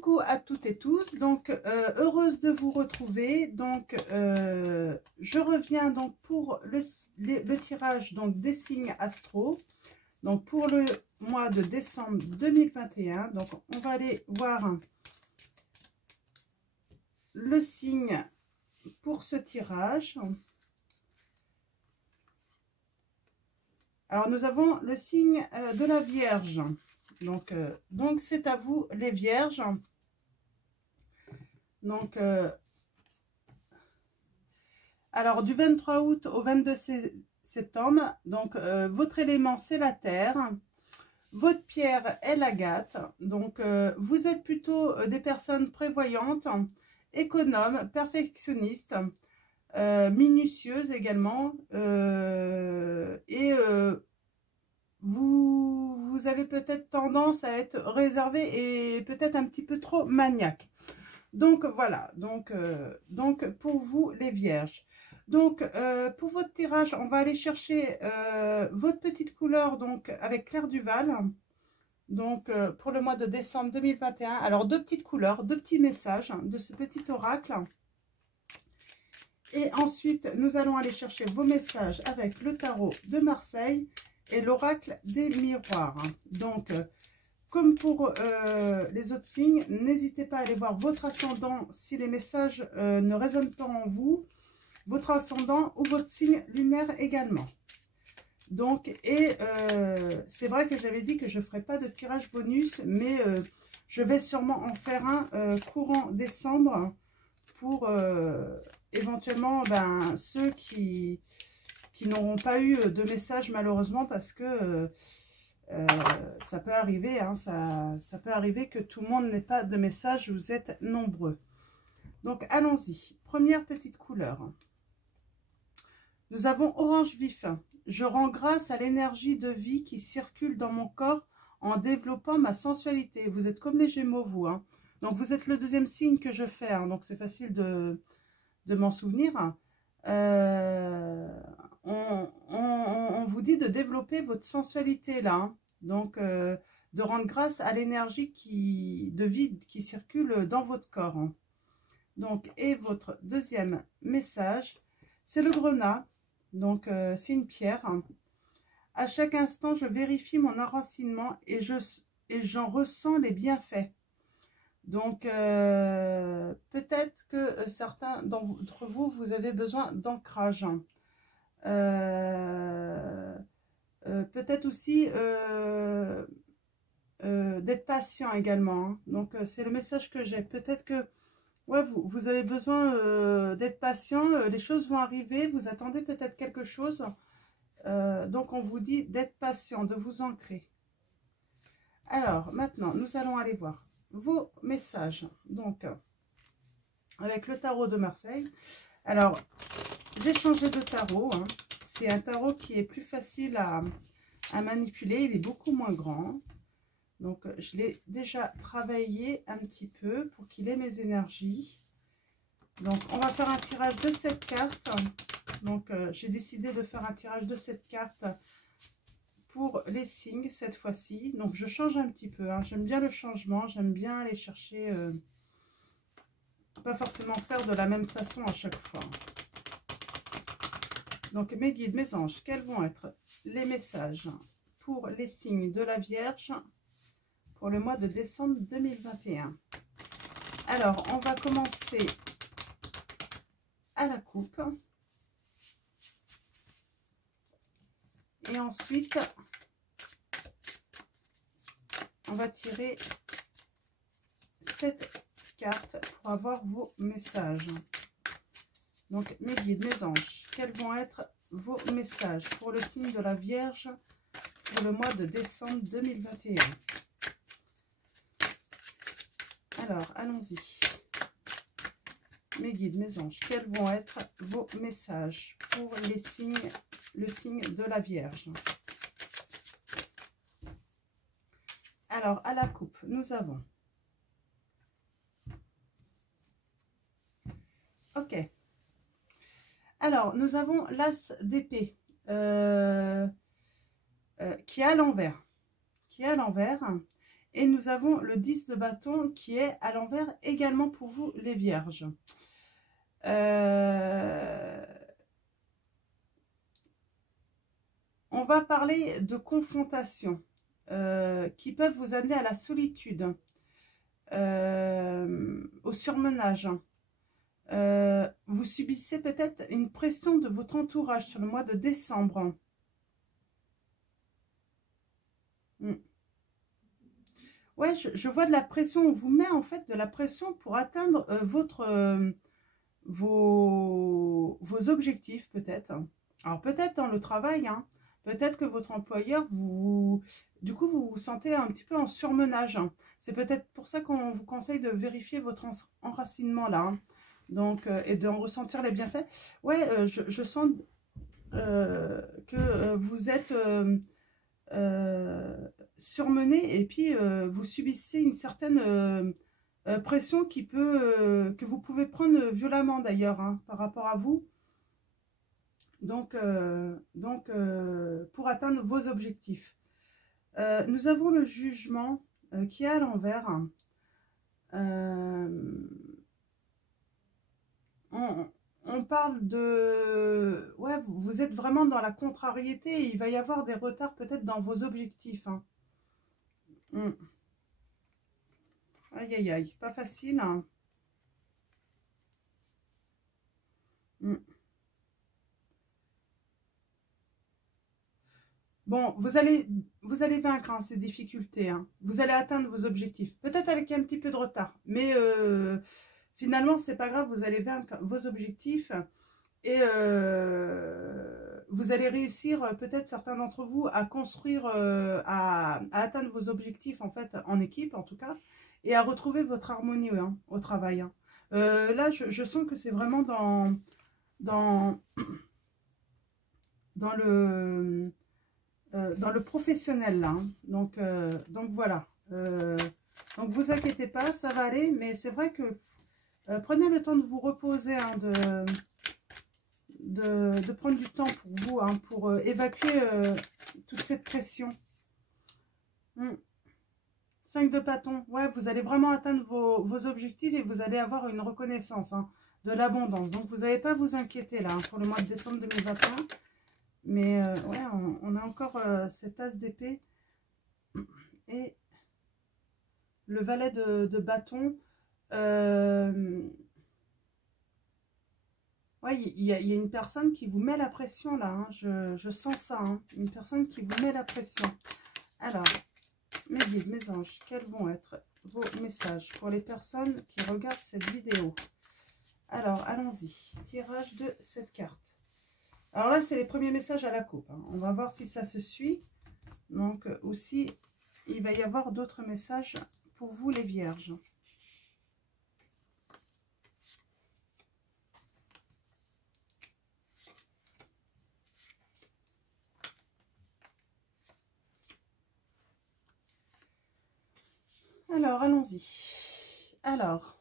Coucou à toutes et tous, donc heureuse de vous retrouver. Donc je reviens donc pour le tirage donc des signes astro, donc pour le mois de décembre 2021. Donc on va aller voir le signe pour ce tirage. Alors nous avons le signe de la Vierge. Donc c'est à vous les Vierges. Donc alors du 23 août au 22 septembre, donc votre élément c'est la terre, votre pierre est l'agate. Donc vous êtes plutôt des personnes prévoyantes, économes, perfectionnistes, minutieuses également, vous avez peut-être tendance à être réservé et peut-être un petit peu trop maniaque. Donc voilà, donc pour vous les Vierges. Donc pour votre tirage, on va aller chercher votre petite couleur donc avec Claire Duval. Donc pour le mois de décembre 2021. Alors deux petites couleurs, deux petits messages de ce petit oracle. Et ensuite, nous allons aller chercher vos messages avec le tarot de Marseille et l'oracle des miroirs. Donc, comme pour les autres signes, n'hésitez pas à aller voir votre ascendant si les messages ne résonnent pas en vous, votre ascendant ou votre signe lunaire également. Donc, c'est vrai que j'avais dit que je ne ferai pas de tirage bonus, mais je vais sûrement en faire un courant décembre pour éventuellement ceux qui n'auront pas eu de message malheureusement, parce que ça peut arriver, hein, ça peut arriver que tout le monde n'ait pas de message, vous êtes nombreux. Donc allons-y, première petite couleur. Nous avons orange vif. Je rends grâce à l'énergie de vie qui circule dans mon corps en développant ma sensualité. Vous êtes comme les Gémeaux, vous. Hein. Donc vous êtes le deuxième signe que je fais, hein, donc c'est facile de m'en souvenir. On vous dit de développer votre sensualité là, hein. Donc de rendre grâce à l'énergie de vie qui circule dans votre corps. Hein. Donc, et votre deuxième message, c'est le grenat, donc c'est une pierre. Hein. À chaque instant, je vérifie mon enracinement et j'en ressens les bienfaits. Donc, peut-être que certains d'entre vous, vous avez besoin d'ancrage. Peut-être aussi d'être patient également. Hein. Donc, c'est le message que j'ai. Peut-être que ouais, vous avez besoin d'être patient. Les choses vont arriver. Vous attendez peut-être quelque chose. Donc, on vous dit d'être patient, de vous ancrer. Alors, maintenant, nous allons aller voir vos messages, donc avec le tarot de Marseille. Alors j'ai changé de tarot, hein. C'est un tarot qui est plus facile à manipuler, il est beaucoup moins grand, donc je l'ai déjà travaillé un petit peu pour qu'il ait mes énergies. Donc on va faire un tirage de 7 cartes. Donc j'ai décidé de faire un tirage de 7 cartes pour les signes cette fois-ci. Donc je change un petit peu, hein. J'aime bien le changement, j'aime bien aller chercher, pas forcément faire de la même façon à chaque fois. Donc mes guides, mes anges, quels vont être les messages pour les signes de la Vierge pour le mois de décembre 2021? Alors on va commencer à la coupe. Et ensuite, on va tirer 7 cartes pour avoir vos messages. Donc, mes guides, mes anges, quels vont être vos messages pour le signe de la Vierge pour le mois de décembre 2021? Alors, allons-y. Mes guides, mes anges, quels vont être vos messages pour les signes, le signe de la Vierge? Alors, à la coupe, nous avons... Ok. Alors, nous avons l'as d'épée qui est à l'envers. Et nous avons le 10 de bâton qui est à l'envers également pour vous les vierges. On va parler de confrontation qui peuvent vous amener à la solitude, au surmenage. Vous subissez peut-être une pression de votre entourage sur le mois de décembre. Ouais, je vois de la pression. On vous met en fait de la pression pour atteindre vos objectifs peut-être. Alors peut-être dans le travail, hein, peut-être que votre employeur, du coup, vous vous sentez un petit peu en surmenage. C'est peut-être pour ça qu'on vous conseille de vérifier votre enracinement là. Hein. Donc, et d'en ressentir les bienfaits. Ouais, je sens que vous êtes surmené et puis vous subissez une certaine pression qui peut, que vous pouvez prendre violemment d'ailleurs hein, par rapport à vous. Donc pour atteindre vos objectifs. Nous avons le jugement qui est à l'envers. On parle de... Ouais, vous êtes vraiment dans la contrariété et il va y avoir des retards peut-être dans vos objectifs. Hein. Aïe, aïe, aïe, pas facile. Hein. Bon, vous allez vaincre hein, ces difficultés. Hein. Vous allez atteindre vos objectifs. Peut-être avec un petit peu de retard. Mais finalement, c'est pas grave. Vous allez vaincre vos objectifs. Et vous allez réussir, peut-être certains d'entre vous, à construire, à atteindre vos objectifs en fait en équipe en tout cas. Et à retrouver votre harmonie hein, au travail. Hein. Là, je sens que c'est vraiment dans le professionnel là. Hein. Donc voilà. Donc vous inquiétez pas, ça va aller. Mais c'est vrai que prenez le temps de vous reposer, hein, de prendre du temps pour vous, hein, pour évacuer toute cette pression. 5 de bâton. Ouais, vous allez vraiment atteindre vos objectifs et vous allez avoir une reconnaissance hein, de l'abondance. Donc vous n'allez pas vous inquiéter là hein, pour le mois de décembre 2021. Mais ouais, on a encore cet as d'épée et le valet de bâton. Ouais, il y a une personne qui vous met la pression là. Hein, je sens ça. Hein, une personne qui vous met la pression. Alors, mes guides, mes anges, quels vont être vos messages pour les personnes qui regardent cette vidéo? Alors, allons-y. Tirage de cette carte. Alors là, c'est les premiers messages à la coupe. Hein. On va voir si ça se suit. Donc, aussi, il va y avoir d'autres messages pour vous, les vierges. Alors, allons-y. Alors,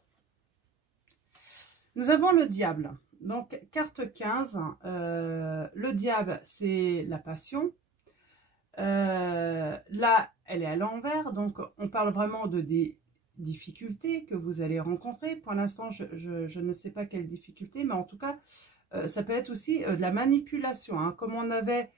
nous avons le diable. Donc, carte 15. Le diable, c'est la passion. Là, elle est à l'envers. Donc, on parle vraiment de des difficultés que vous allez rencontrer. Pour l'instant, je ne sais pas quelles difficultés, mais en tout cas, ça peut être aussi de la manipulation. Hein, comme on avait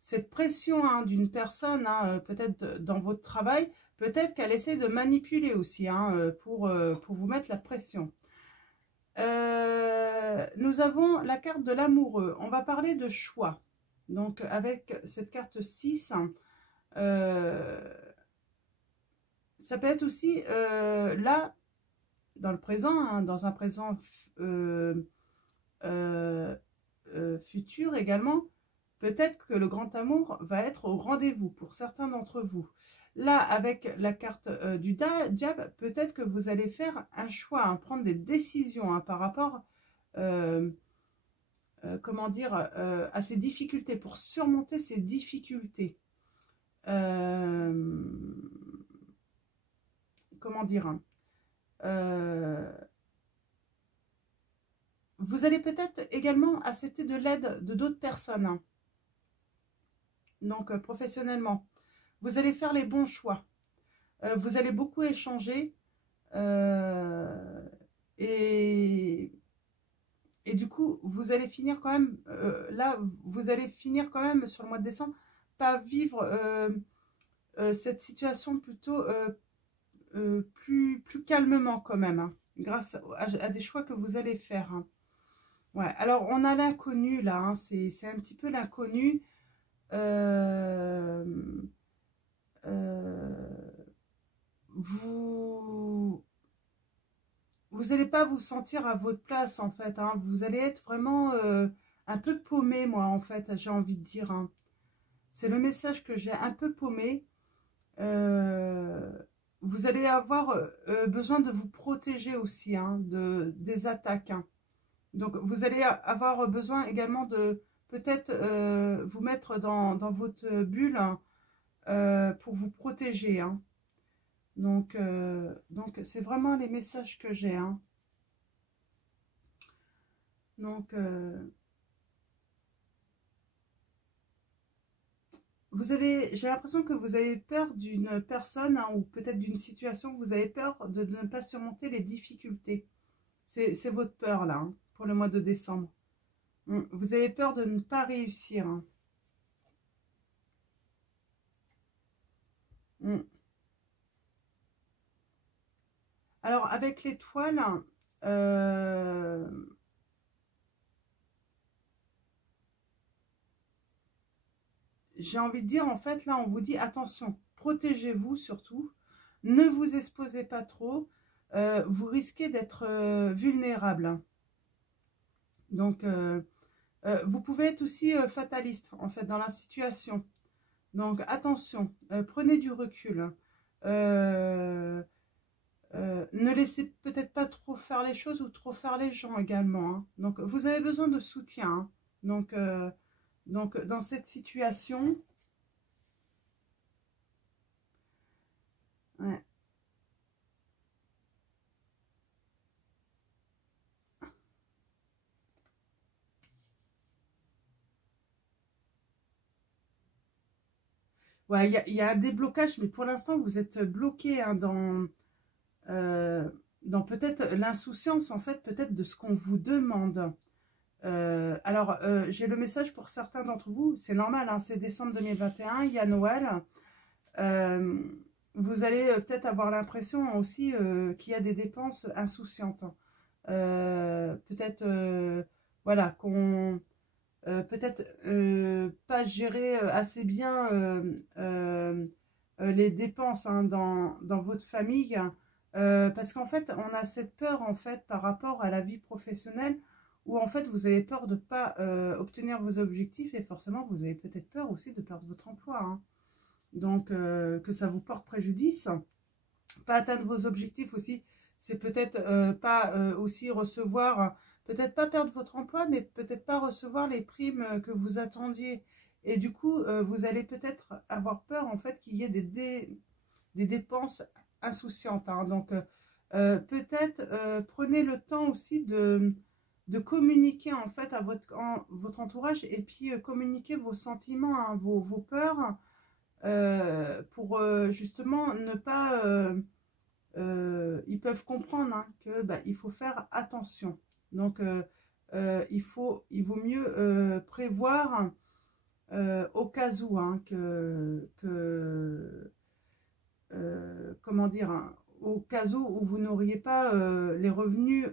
cette pression hein, d'une personne, hein, peut-être dans votre travail, peut-être qu'elle essaie de manipuler aussi hein, pour vous mettre la pression. Nous avons la carte de l'amoureux. On va parler de choix. Donc, avec cette carte 6, ça peut être aussi là, dans le présent, hein, dans un présent futur également, peut-être que le grand amour va être au rendez-vous pour certains d'entre vous. Là, avec la carte du diable, peut-être que vous allez faire un choix, hein, prendre des décisions hein, par rapport, comment dire, à ces difficultés, pour surmonter ces difficultés. Comment dire hein, vous allez peut-être également accepter de l'aide de d'autres personnes. Hein. Donc, professionnellement. Vous allez faire les bons choix. vous allez beaucoup échanger. Et du coup, vous allez finir quand même, là, vous allez finir quand même sur le mois de décembre, pas vivre cette situation plutôt plus calmement quand même, hein, grâce à des choix que vous allez faire. Hein. Ouais, alors on a l'inconnu là, hein, c'est un petit peu l'inconnu. Euh, vous n'allez pas vous sentir à votre place en fait, hein. Vous allez être vraiment un peu paumé, moi en fait, j'ai envie de dire. Hein. C'est le message que j'ai, un peu paumé. Vous allez avoir besoin de vous protéger aussi, hein, des attaques. Hein. Donc vous allez avoir besoin également de peut-être vous mettre dans votre bulle, hein, pour vous protéger. Hein. Donc c'est vraiment les messages que j'ai. Hein. Donc, j'ai l'impression que vous avez peur d'une personne, hein, ou peut-être d'une situation, vous avez peur de ne pas surmonter les difficultés. C'est votre peur là, hein, pour le mois de décembre. Vous avez peur de ne pas réussir. Hein. Alors, avec l'étoile, j'ai envie de dire, en fait, là, on vous dit, attention, protégez-vous surtout, ne vous exposez pas trop, vous risquez d'être vulnérable. Hein. Donc, vous pouvez être aussi fataliste, en fait, dans la situation. Donc, attention, prenez du recul. Ne laissez peut-être pas trop faire les choses ou trop faire les gens également. Hein. Donc, vous avez besoin de soutien. Hein. Donc, dans cette situation, ouais. Ouais, il y a des blocages, mais pour l'instant, vous êtes bloqué, hein, dans peut-être l'insouciance, en fait, peut-être de ce qu'on vous demande. Alors, j'ai le message pour certains d'entre vous, c'est normal, hein, c'est décembre 2021, il y a Noël. Vous allez peut-être avoir l'impression aussi qu'il y a des dépenses insouciantes. Peut-être, voilà, qu'on peut-être pas gérer assez bien les dépenses, hein, dans votre famille, parce qu'en fait on a cette peur en fait par rapport à la vie professionnelle où en fait vous avez peur de ne pas obtenir vos objectifs et forcément vous avez peut-être peur aussi de perdre votre emploi. Hein. Donc que ça vous porte préjudice, pas atteindre vos objectifs aussi, c'est peut-être pas aussi recevoir, peut-être pas perdre votre emploi, mais peut-être pas recevoir les primes que vous attendiez. Et du coup, vous allez peut-être avoir peur en fait qu'il y ait des dépenses insouciantes. Hein. Donc, peut-être prenez le temps aussi de communiquer en fait à votre entourage et puis communiquer vos sentiments, hein, vos peurs, pour justement ne pas... ils peuvent comprendre, hein, que bah, il faut faire attention. Donc, il vaut mieux prévoir au cas où, hein, comment dire, hein, au cas où vous n'auriez pas les revenus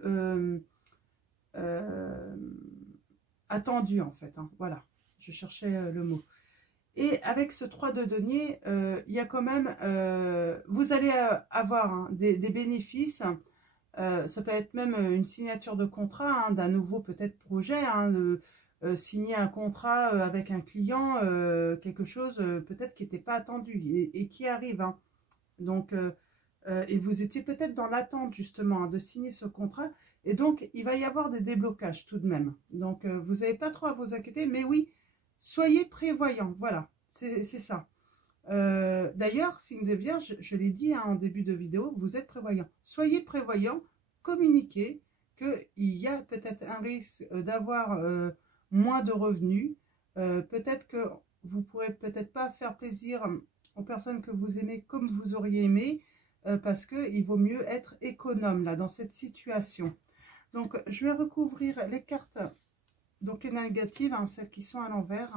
attendus, en fait. Hein, voilà, je cherchais le mot. Et avec ce 3 de denier, il y a quand même, vous allez avoir, hein, des bénéfices. Ça peut être même une signature de contrat, hein, d'un nouveau peut-être projet, hein, de signer un contrat avec un client, quelque chose peut-être qui n'était pas attendu et qui arrive. Hein. Donc, et vous étiez peut-être dans l'attente justement, hein, de signer ce contrat. Et donc, il va y avoir des déblocages tout de même. Donc, vous n'avez pas trop à vous inquiéter, mais oui, soyez prévoyants, voilà, c'est ça. D'ailleurs, signe de Vierge, je l'ai dit, hein, en début de vidéo, vous êtes prévoyants. Soyez prévoyants, communiquez qu'il y a peut-être un risque d'avoir moins de revenus. Peut-être que vous ne pourrez peut-être pas faire plaisir aux personnes que vous aimez comme vous auriez aimé. parce qu'il vaut mieux être économe là dans cette situation. Donc, je vais recouvrir les cartes, donc les négatives, hein, celles qui sont à l'envers.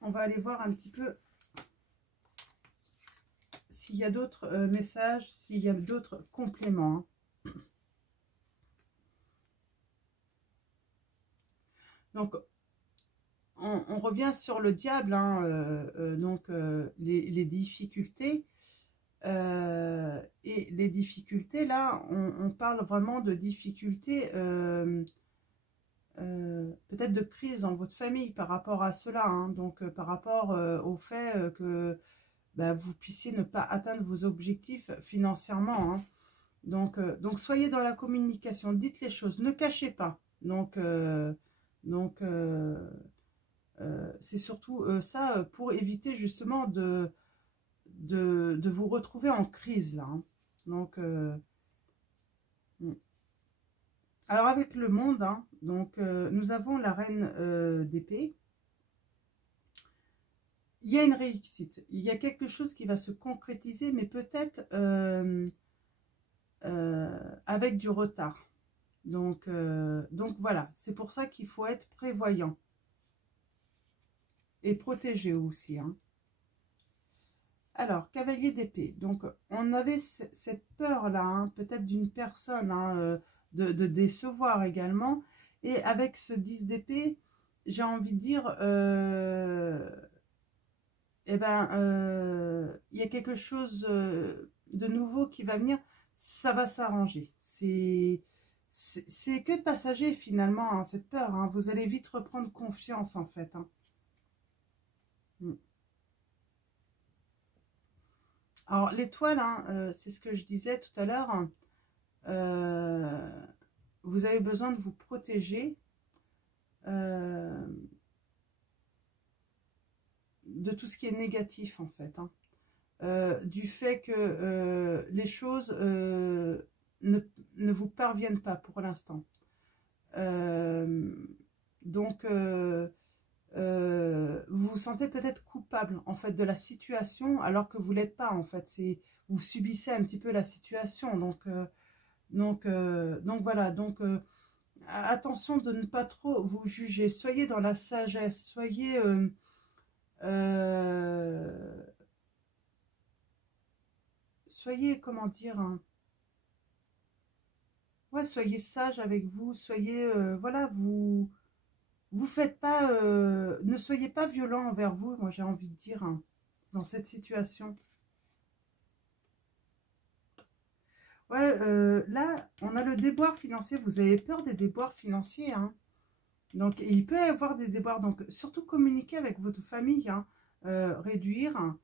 On va aller voir un petit peu s'il y a d'autres messages, s'il y a d'autres compléments. Donc, on revient sur le diable, hein, donc les difficultés. Et les difficultés, là, on parle vraiment de difficultés, peut-être de crise dans votre famille par rapport à cela, hein, donc par rapport au fait que bah, vous puissiez ne pas atteindre vos objectifs financièrement, hein. Donc soyez dans la communication, dites les choses, ne cachez pas. C'est surtout ça pour éviter justement de vous retrouver en crise là, hein. Donc alors avec le monde, hein, donc nous avons la reine d'épée. Il y a une réussite, il y a quelque chose qui va se concrétiser, mais peut-être avec du retard. Donc voilà, c'est pour ça qu'il faut être prévoyant et protégé aussi, hein. Alors, cavalier d'épée. Donc, on avait cette peur-là, hein, peut-être d'une personne, hein, de décevoir également. Et avec ce 10 d'épée, j'ai envie de dire, il y a quelque chose de nouveau qui va venir. Ça va s'arranger. C'est que passager finalement, hein, cette peur, hein. Vous allez vite reprendre confiance en fait, hein. Alors, l'étoile, hein, c'est ce que je disais tout à l'heure, vous avez besoin de vous protéger de tout ce qui est négatif, en fait, hein. Du fait que les choses ne vous parviennent pas pour l'instant. Donc, vous vous sentez peut-être coupable en fait de la situation alors que vous l'êtes pas en fait, c'est vous subissez un petit peu la situation, donc voilà, donc attention de ne pas trop vous juger, soyez dans la sagesse, soyez comment dire, hein, ouais, soyez sage avec vous, soyez voilà, vous faites pas, ne soyez pas violent envers vous, moi j'ai envie de dire, hein, dans cette situation. Ouais, là, on a le déboire financier, vous avez peur des déboires financiers, hein. Donc, il peut y avoir des déboires, donc surtout communiquer avec votre famille, hein, réduire,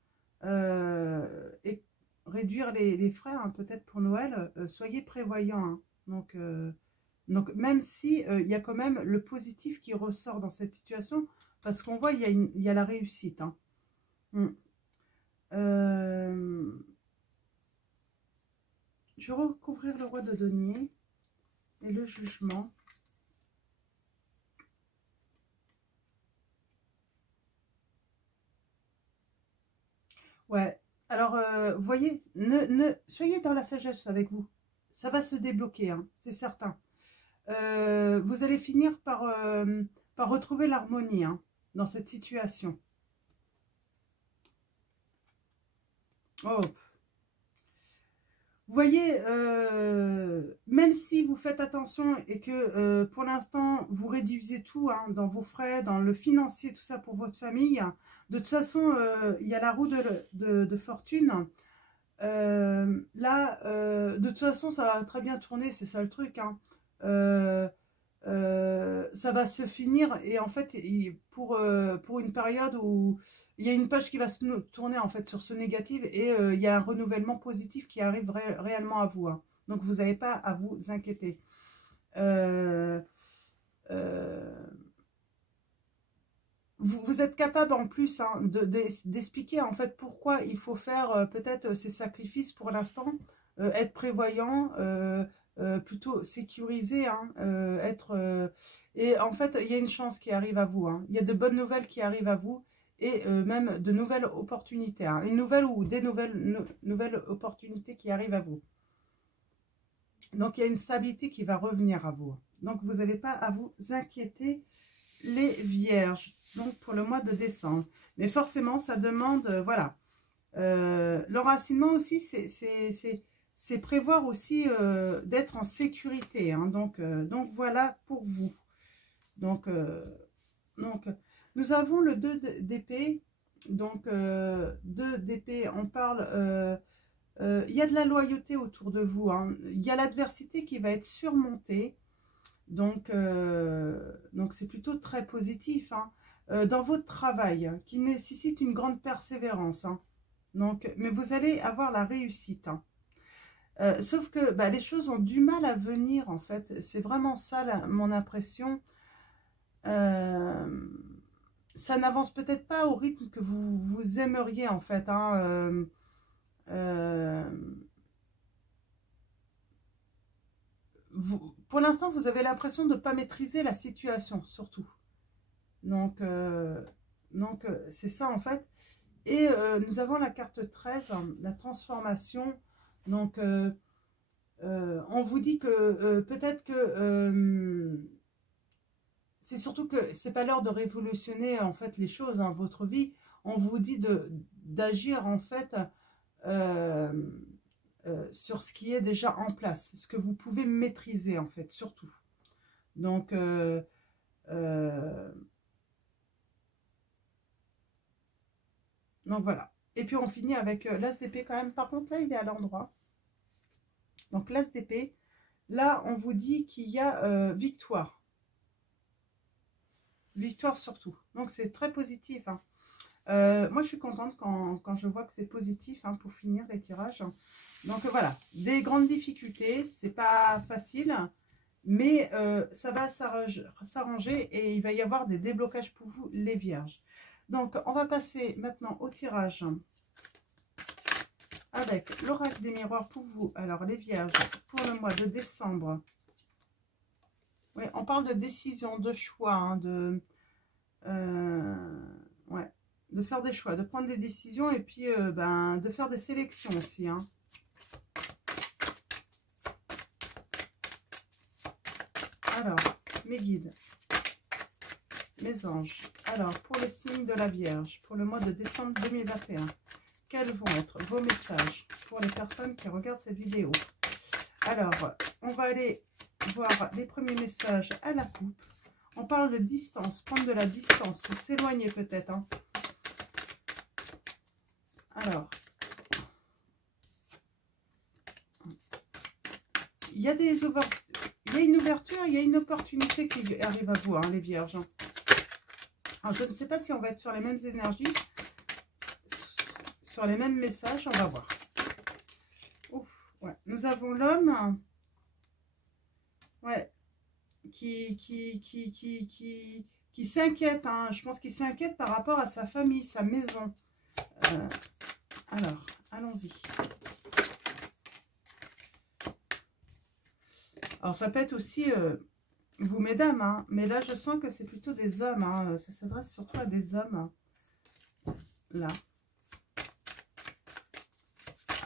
et réduire les frais, hein, peut-être pour Noël, soyez prévoyants, hein. Donc, même si il y a quand même le positif qui ressort dans cette situation, parce qu'on voit il y a la réussite, hein. Je vais recouvrir le roi de denier et le jugement. Ouais, alors, vous voyez, soyez dans la sagesse avec vous. Ça va se débloquer, hein, c'est certain. Vous allez finir par retrouver l'harmonie, hein, dans cette situation. Oh. Vous voyez, même si vous faites attention et que pour l'instant, vous réduisez tout, hein, dans vos frais, dans le financier, tout ça pour votre famille, de toute façon, il y a la roue de fortune. Là, de toute façon, ça va très bien tourner, c'est ça le truc, hein. Ça va se finir et en fait, pour une période où il y a une page qui va se tourner en fait sur ce négatif et il y a un renouvellement positif qui arrive réellement à vous, hein. Donc, vous n'avez pas à vous inquiéter. Vous êtes capable en plus, hein, d'expliquer en fait pourquoi il faut faire peut-être ces sacrifices pour l'instant, être prévoyant, plutôt sécurisé, hein, et en fait il y a une chance qui arrive à vous, hein. Il y a de bonnes nouvelles qui arrivent à vous et même de nouvelles opportunités, hein, une nouvelle ou des nouvelles opportunités qui arrivent à vous. Donc, il y a une stabilité qui va revenir à vous. Donc, vous n'avez pas à vous inquiéter, les vierges, donc pour le mois de décembre. Mais forcément, ça demande, voilà. L'enracinement aussi, c'est prévoir aussi d'être en sécurité. Hein, donc, voilà pour vous. Donc, nous avons le 2 d'épée. Donc, 2 d'épée, on parle... il y a de la loyauté autour de vous. Hein. Il y a l'adversité qui va être surmontée. Donc c'est plutôt très positif. Hein. Dans votre travail, qui nécessite une grande persévérance. Hein. Donc, mais vous allez avoir la réussite. Hein. Sauf que bah, les choses ont du mal à venir, en fait. C'est vraiment ça, mon impression. Ça n'avance peut-être pas au rythme que vous aimeriez, en fait. Hein. Pour l'instant, vous avez l'impression de ne pas maîtriser la situation, surtout. Donc c'est ça, en fait. Et nous avons la carte 13, la transformation. Donc, on vous dit que peut-être que c'est surtout que c'est pas l'heure de révolutionner, en fait, les choses, hein, votre vie. On vous dit d'agir, en fait, sur ce qui est déjà en place, ce que vous pouvez maîtriser, en fait, surtout. Donc, voilà. Et puis on finit avec l'as d'épée quand même. Par contre, là, il est à l'endroit. Donc, l'as d'épée. Là, on vous dit qu'il y a victoire. Victoire surtout. Donc, c'est très positif. Hein. Moi, je suis contente quand je vois que c'est positif, hein, pour finir les tirages. Donc, voilà. Des grandes difficultés. C'est pas facile. Mais ça va s'arranger et il va y avoir des déblocages pour vous, les vierges. Donc, on va passer maintenant au tirage avec l'oracle des miroirs pour vous. Alors, les vierges, pour le mois de décembre. Oui, on parle de décision, de choix, hein, de faire des choix, de prendre des décisions et puis de faire des sélections aussi. Hein. Alors, mes guides, mes anges. Alors, pour le signe de la Vierge, pour le mois de décembre 2021, quels vont être vos messages pour les personnes qui regardent cette vidéo? Alors, on va aller voir les premiers messages à la coupe. On parle de distance, prendre de la distance, s'éloigner peut-être. Hein. Alors, il y a des ouvertures. Il y a une ouverture, il y a une opportunité qui arrive à vous, hein, les vierges. Alors, je ne sais pas si on va être sur les mêmes énergies, sur les mêmes messages, on va voir. Ouf, ouais. Nous avons l'homme, ouais, qui s'inquiète, hein. Je pense qu'il s'inquiète par rapport à sa famille, sa maison. Alors, allons-y. Alors, ça peut être aussi vous, mesdames, hein, mais là, je sens que c'est plutôt des hommes. Hein, ça s'adresse surtout à des hommes. Hein, là.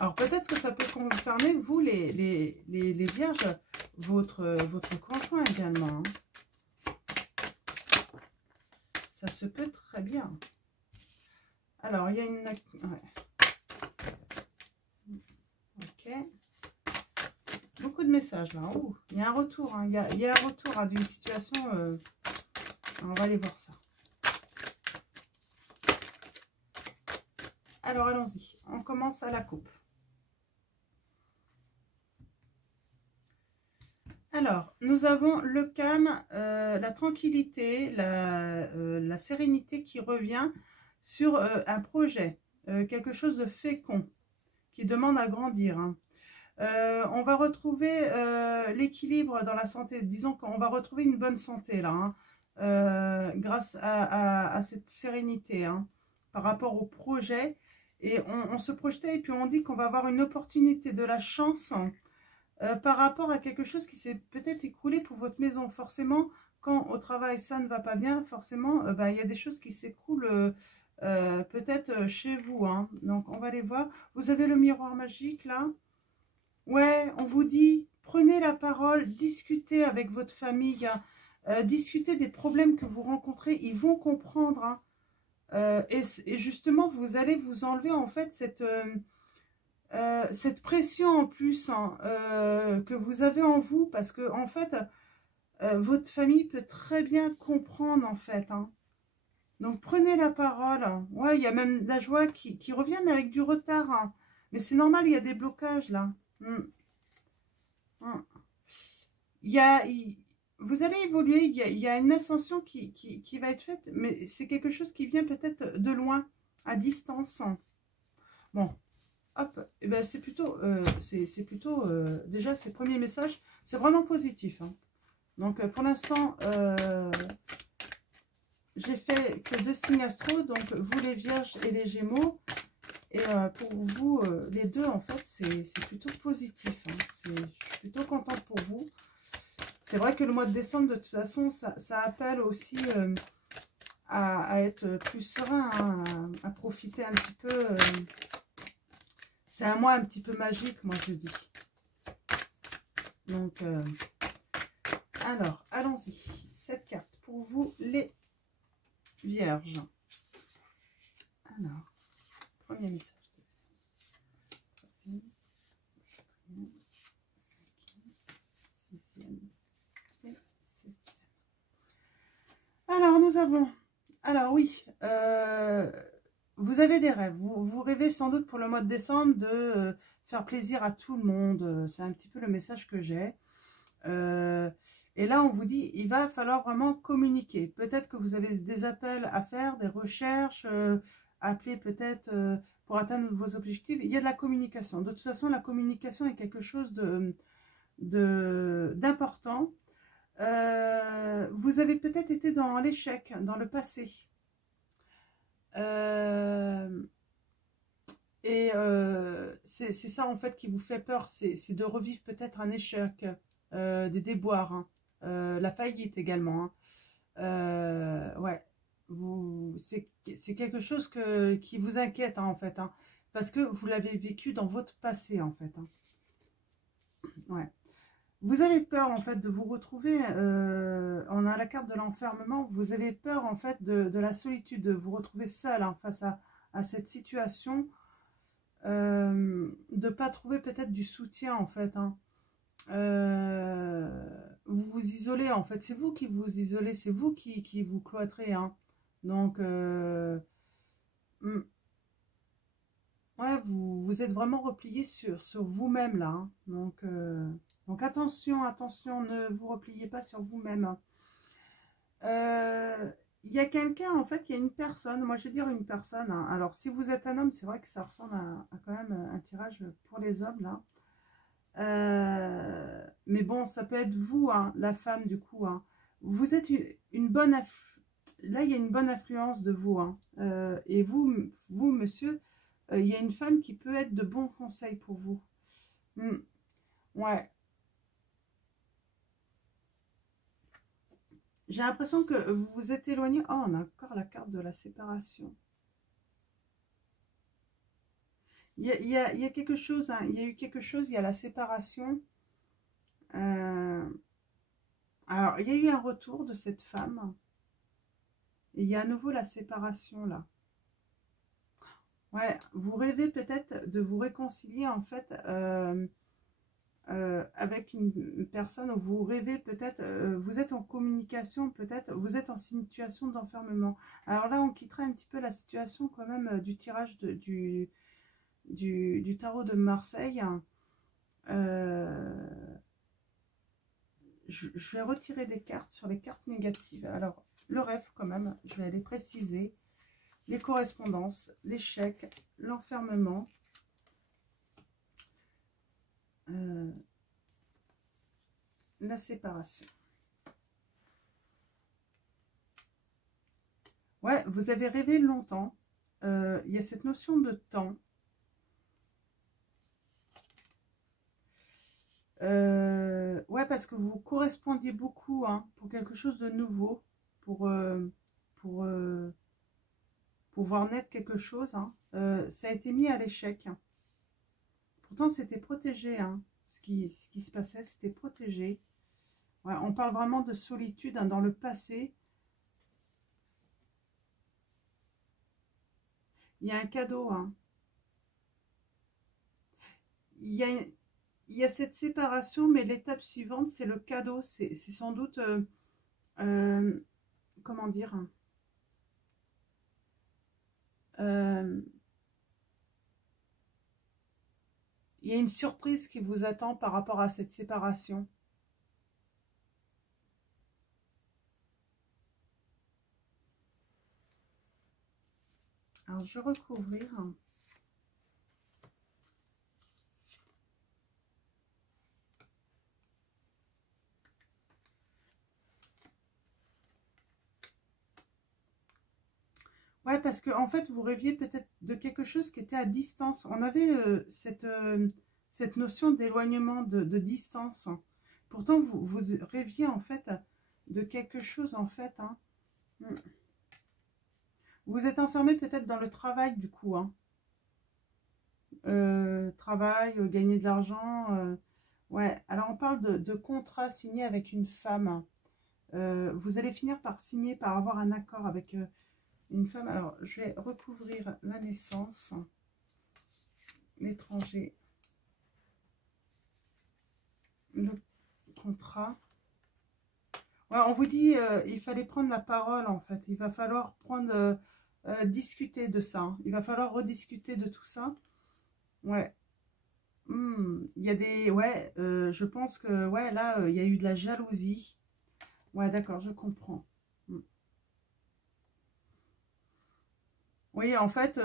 Alors, peut-être que ça peut concerner, vous, les vierges, votre conjoint également. Hein. Ça se peut très bien. Alors, il y a une... Ouais. Ok. Beaucoup de messages là. Ouh, il y a un retour. Hein. Il y a un retour à d'une situation. On va aller voir ça. Alors, allons-y. On commence à la coupe. Alors, nous avons le calme, la tranquillité, la sérénité qui revient sur un projet, quelque chose de fécond, qui demande à grandir. Hein. On va retrouver l'équilibre dans la santé. Disons qu'on va retrouver une bonne santé là, hein, grâce à cette sérénité, hein, par rapport au projet. Et on se projetait et puis on dit qu'on va avoir une opportunité, de la chance par rapport à quelque chose qui s'est peut-être écroulé pour votre maison. Forcément, quand au travail ça ne va pas bien, forcément, il y a des choses qui s'écroulent peut-être chez vous, hein. Donc, on va les voir. Vous avez le miroir magique, là. Ouais, on vous dit, prenez la parole, discutez avec votre famille, discutez des problèmes que vous rencontrez. Ils vont comprendre, hein. Et justement, vous allez vous enlever, en fait, cette pression en plus, hein, que vous avez en vous. Parce que, en fait, votre famille peut très bien comprendre, en fait, hein. Donc, prenez la parole. Ouais, il y a même la joie qui revient, mais avec du retard, hein. Mais c'est normal, il y a des blocages, là. Il y a, vous allez évoluer, il y a une ascension qui va être faite, mais c'est quelque chose qui vient peut-être de loin, à distance. Bon, hop, et ben c'est plutôt, déjà, ces premiers messages, c'est vraiment positif, hein. Donc, pour l'instant, j'ai fait que 2 signes astro, donc vous les vierges et les gémeaux. Et pour vous, les deux, en fait, c'est plutôt positif, hein. Je suis plutôt contente pour vous. C'est vrai que le mois de décembre, de toute façon, ça appelle aussi à être plus serein, hein, à profiter un petit peu. C'est un mois un petit peu magique, moi, je dis. Donc, alors, allons-y. Cette carte pour vous, les vierges. Alors, premier message. Deuxième, troisième, quatrième, cinquième, sixième et septième. Alors, nous avons... Alors, oui, vous avez des rêves. Vous rêvez sans doute pour le mois de décembre de faire plaisir à tout le monde. C'est un petit peu le message que j'ai. Et là, on vous dit, il va falloir vraiment communiquer. Peut-être que vous avez des appels à faire, des recherches, appeler peut-être pour atteindre vos objectifs. Il y a de la communication. De toute façon, la communication est quelque chose d'important. Vous avez peut-être été dans l'échec, dans le passé. C'est ça, en fait, qui vous fait peur. C'est de revivre peut-être un échec, des déboires, hein. La faillite également, hein. Ouais, c'est quelque chose qui vous inquiète, hein, en fait, hein, parce que vous l'avez vécu dans votre passé, en fait, hein. Ouais. Vous avez peur, en fait, de vous retrouver, on a la carte de l'enfermement, vous avez peur, en fait, de la solitude, de vous retrouver seul, hein, face à cette situation, de ne pas trouver peut-être du soutien, en fait, hein. Vous vous isolez, en fait, c'est vous qui vous isolez, c'est vous qui vous cloîtrez, hein. Donc, ouais, vous êtes vraiment replié sur vous-même, là, hein. Donc attention, attention, ne vous repliez pas sur vous-même, hein. Il y a quelqu'un, en fait, il y a une personne, moi je vais dire une personne, hein. Alors, si vous êtes un homme, c'est vrai que ça ressemble à quand même un tirage pour les hommes, là. Mais bon, ça peut être vous, hein, la femme, du coup, hein. Vous êtes une bonne... Là, il y a une bonne influence de vous, hein. Et vous, monsieur, il y a une femme qui peut être de bons conseils pour vous. Ouais. J'ai l'impression que vous vous êtes éloigné. Oh, on a encore la carte de la séparation. Il y a quelque chose, hein. Il y a eu quelque chose, il y a la séparation. Alors, il y a eu un retour de cette femme. Et il y a à nouveau la séparation, là. Ouais, vous rêvez peut-être de vous réconcilier, en fait, avec une personne, où vous rêvez peut-être, vous êtes en communication, peut-être, vous êtes en situation d'enfermement. Alors là, on quittera un petit peu la situation quand même du tirage du tarot de Marseille. Je vais retirer des cartes sur les cartes négatives. Alors, le rêve quand même, je vais les préciser. Les correspondances, l'échec, l'enfermement, la séparation. Ouais, vous avez rêvé longtemps. Il y a cette notion de temps. Ouais, parce que vous correspondiez beaucoup, hein, pour quelque chose de nouveau, pour pour voir naître quelque chose, hein. Ça a été mis à l'échec. Pourtant, c'était protégé, hein. Ce qui se passait, c'était protégé. Ouais, on parle vraiment de solitude, hein, dans le passé. Il y a un cadeau, hein. Il y a cette séparation, mais l'étape suivante, c'est le cadeau. C'est sans doute, comment dire, il y a une surprise qui vous attend par rapport à cette séparation. Alors, je vais recouvrir. Ouais, parce que en fait, vous rêviez peut-être de quelque chose qui était à distance. On avait cette notion d'éloignement, de distance. Pourtant, vous rêviez en fait de quelque chose en fait, hein. Vous êtes enfermé peut-être dans le travail du coup, hein. Travail, gagner de l'argent. Ouais, alors on parle de contrat signé avec une femme. Vous allez finir par signer, par avoir un accord avec une femme. Alors, je vais recouvrir la naissance, l'étranger, le contrat. Ouais, on vous dit, il fallait prendre la parole en fait. Il va falloir prendre, discuter de ça, hein. Il va falloir rediscuter de tout ça. Ouais. Il y a des... Ouais, je pense que... Ouais, là, il y a eu de la jalousie. Ouais, d'accord, je comprends. Oui, en fait,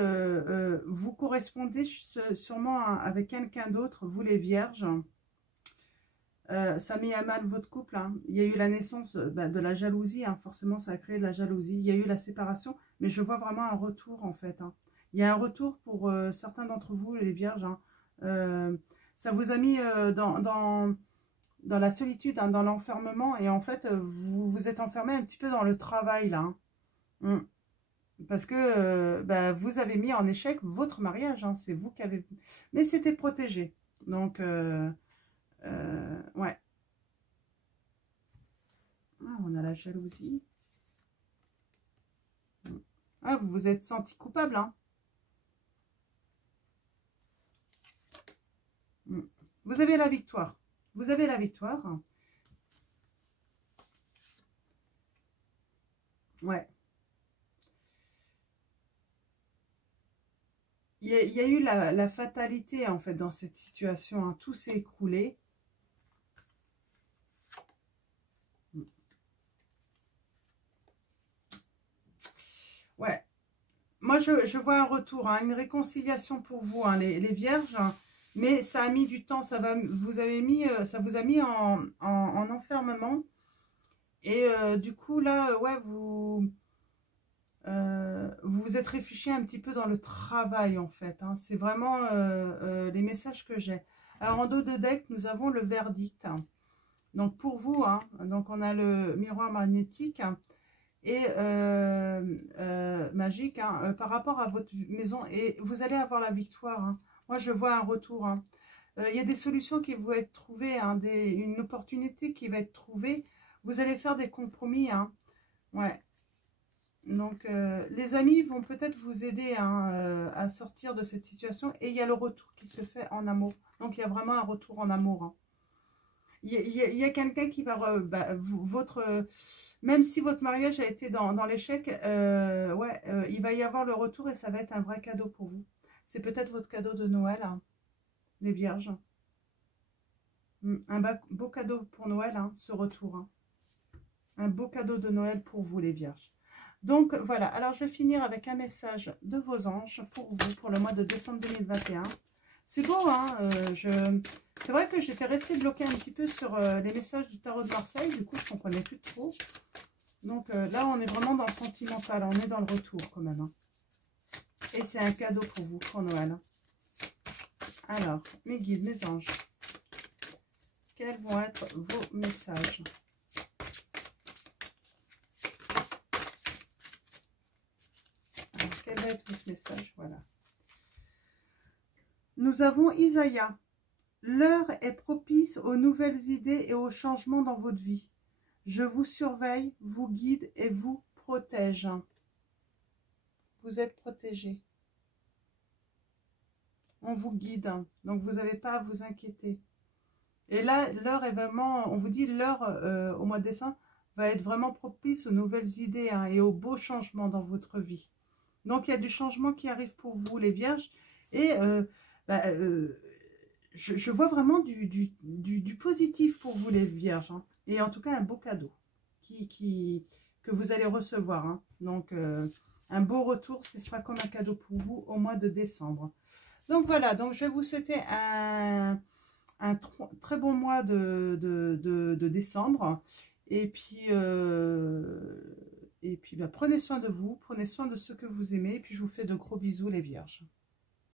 vous correspondez sûrement avec quelqu'un d'autre, vous les vierges. Ça met à mal votre couple, hein. Il y a eu la naissance de la jalousie, hein. Forcément, ça a créé de la jalousie. Il y a eu la séparation, mais je vois vraiment un retour, en fait, hein. Il y a un retour pour certains d'entre vous, les vierges, hein. Ça vous a mis dans la solitude, hein, dans l'enfermement, et en fait, vous vous êtes enfermé un petit peu dans le travail, là, hein. Parce que vous avez mis en échec votre mariage, hein, c'est vous qui avez... Mais c'était protégé. Donc, ouais. Ah, on a la jalousie. Ah, vous vous êtes senti coupable, hein. Vous avez la victoire. Vous avez la victoire. Ouais. Il y a eu la fatalité, en fait, dans cette situation, hein. Tout s'est écroulé. Ouais. Moi, je vois un retour, hein, une réconciliation pour vous, hein, les vierges. Mais ça a mis du temps. Ça vous a mis en enfermement. Et du coup, là, ouais, vous vous êtes réfugié un petit peu dans le travail, en fait, hein. C'est vraiment les messages que j'ai. Alors, en dos de deck, nous avons le verdict. Donc, pour vous, hein, donc on a le miroir magnétique et magique, hein, par rapport à votre maison. Et vous allez avoir la victoire, hein. Moi, je vois un retour, hein. Il y a des solutions qui vont être trouvées, hein, une opportunité qui va être trouvée. Vous allez faire des compromis, hein. Ouais. Donc, les amis vont peut-être vous aider, hein, à sortir de cette situation. Et il y a le retour qui se fait en amour. Donc, il y a vraiment un retour en amour, hein. Il y a quelqu'un qui va... même si votre mariage a été dans l'échec, ouais, il va y avoir le retour et ça va être un vrai cadeau pour vous. C'est peut-être votre cadeau de Noël, hein, les vierges. Un beau cadeau pour Noël, hein, ce retour, hein. Un beau cadeau de Noël pour vous, les vierges. Donc, voilà. Alors, je vais finir avec un message de vos anges pour vous, pour le mois de décembre 2021. C'est beau, hein. C'est vrai que j'étais restée bloquée un petit peu sur les messages du tarot de Marseille. Du coup, je ne comprenais plus trop. Donc, là, on est vraiment dans le sentimental. On est dans le retour, quand même, hein. Et c'est un cadeau pour vous, pour Noël. Alors, mes guides, mes anges. Quels vont être vos messages ? quel va être votre message? Voilà. Nous avons Isaïe. L'heure est propice aux nouvelles idées et aux changements dans votre vie. Je vous surveille, vous guide et vous protège. Vous êtes protégé. On vous guide, donc vous n'avez pas à vous inquiéter. Et là, l'heure est vraiment, on vous dit, l'heure au mois de décembre va être vraiment propice aux nouvelles idées et aux beaux changements dans votre vie. Donc, il y a du changement qui arrive pour vous, les vierges. Et je vois vraiment du positif pour vous, les vierges. Hein. Et en tout cas, un beau cadeau que vous allez recevoir. Hein. Donc, un beau retour, ce sera comme un cadeau pour vous au mois de décembre. Donc, voilà. Donc, je vais vous souhaiter un très bon mois de décembre. Et puis prenez soin de vous, prenez soin de ceux que vous aimez. Et puis, je vous fais de gros bisous, les vierges.